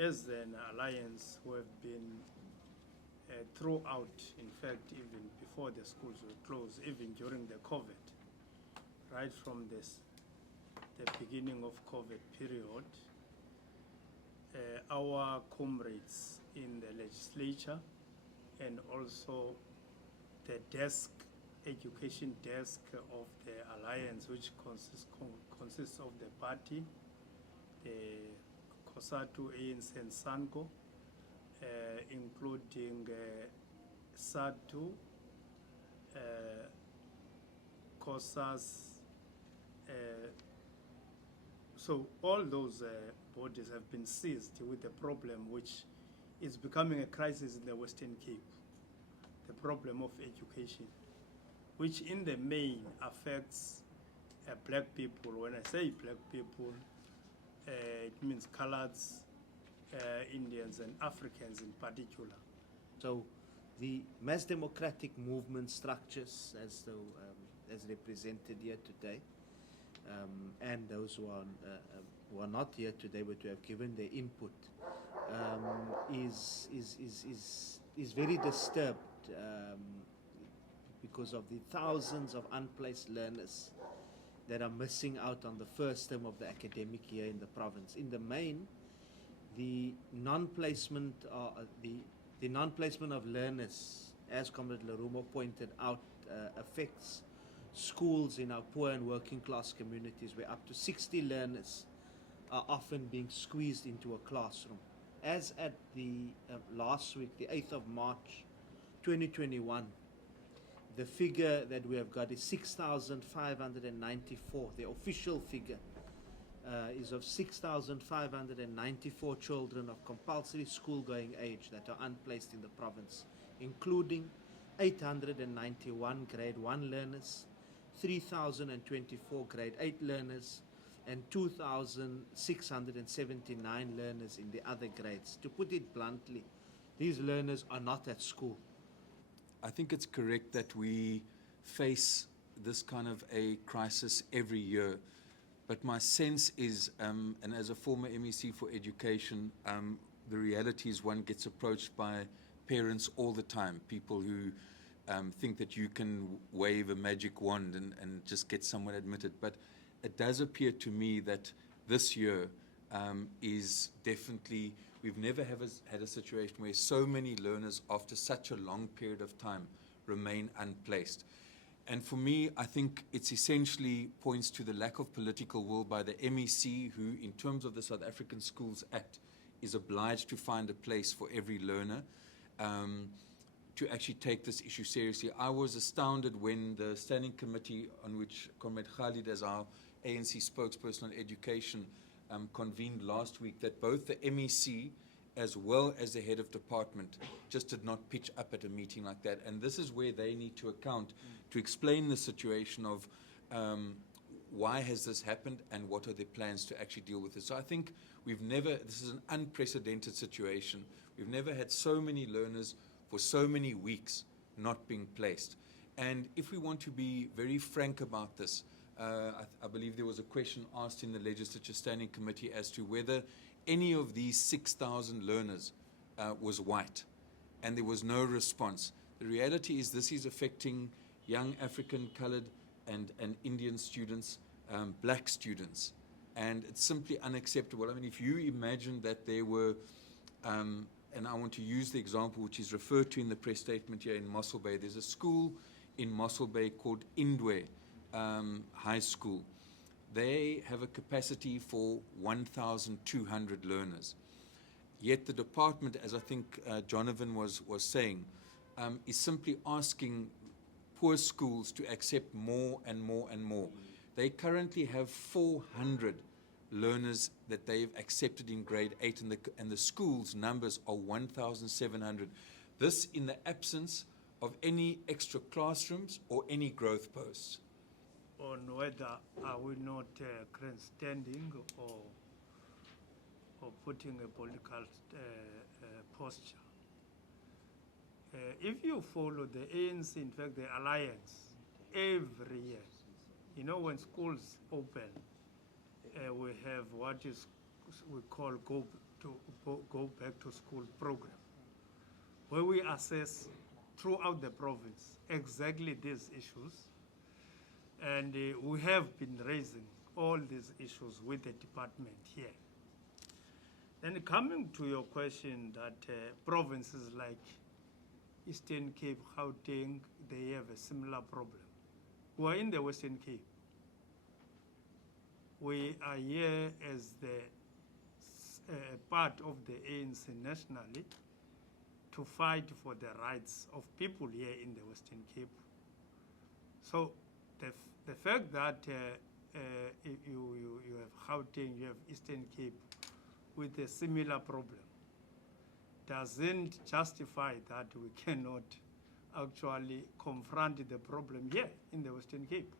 as an alliance, we have been throughout, in fact, even before the schools were closed, even during the COVID, right from the beginning of COVID period, our comrades in the legislature and also the desk, education desk of the alliance, which consists of the party, the COSATU, ANC, and SANCO, including SATU, COSAS. So all those bodies have been seized with the problem which is becoming a crisis in the Western Cape, the problem of education, which in the main affects black people. When I say black people, it means coloreds, Indians and Africans in particular. So the mass democratic movement structures as represented here today, and those who are not here today but who have given their input, is very disturbed because of the thousands of unplaced learners that are missing out on the first term of the academic year in the province. In the main, the non-placement of learners, as Comrade Larumo pointed out, affects schools in our poor and working class communities, where up to 60 learners are often being squeezed into a classroom. As at the last week, the 8th of March 2021, the figure that we have got is 6,594. The official figure is of 6,594 children of compulsory school-going age that are unplaced in the province, including 891 grade 1 learners, 3,024 grade 8 learners, and 2,679 learners in the other grades. To put it bluntly, these learners are not at school. I think it's correct that we face this kind of a crisis every year. But my sense is, and as a former MEC for education, the reality is one gets approached by parents all the time, people who think that you can wave a magic wand and just get someone admitted. But it does appear to me that this year is definitely, we've never had a situation where so many learners after such a long period of time remain unplaced. And for me, I think it's essentially points to the lack of political will by the MEC, who in terms of the South African Schools Act is obliged to find a place for every learner, to actually take this issue seriously. I was astounded when the standing committee, on which Comrade Khalid as our ANC spokesperson on education convened last week, that both the MEC as well as the head of department just did not pitch up at a meeting like that. And this is where they need to account to explain the situation of why has this happened and what are their plans to actually deal with it. So I think this is an unprecedented situation. We've never had so many learners for so many weeks not being placed. And if we want to be very frank about this, I believe there was a question asked in the Legislature Standing Committee as to whether any of these 6,000 learners was white, and there was no response. The reality is this is affecting young African, colored, and Indian students, black students, and it's simply unacceptable. I mean, if you imagine that there were, and I want to use the example which is referred to in the press statement here in Mossel Bay. There's a school in Mossel Bay called Indwe High School. They have a capacity for 1,200 learners. Yet the department, as I think Jonathan was saying, is simply asking poor schools to accept more and more and more. They currently have 400 learners that they've accepted in grade 8, and the school's numbers are 1,700. This in the absence of any extra classrooms or any growth posts. On whether are we not grandstanding or putting a political posture. If you follow the ANC, in fact the alliance, every year, you know, when schools open, we have what we call to go back to school program, where we assess throughout the province exactly these issues. And we have been raising all these issues with the department here. Then coming to your question that provinces like Eastern Cape, Gauteng, they have a similar problem. We are in the Western Cape. We are here as the part of the ANC nationally to fight for the rights of people here in the Western Cape. So the fact that you have Gauteng, you have Eastern Cape with a similar problem doesn't justify that we cannot actually confront the problem here in the Western Cape.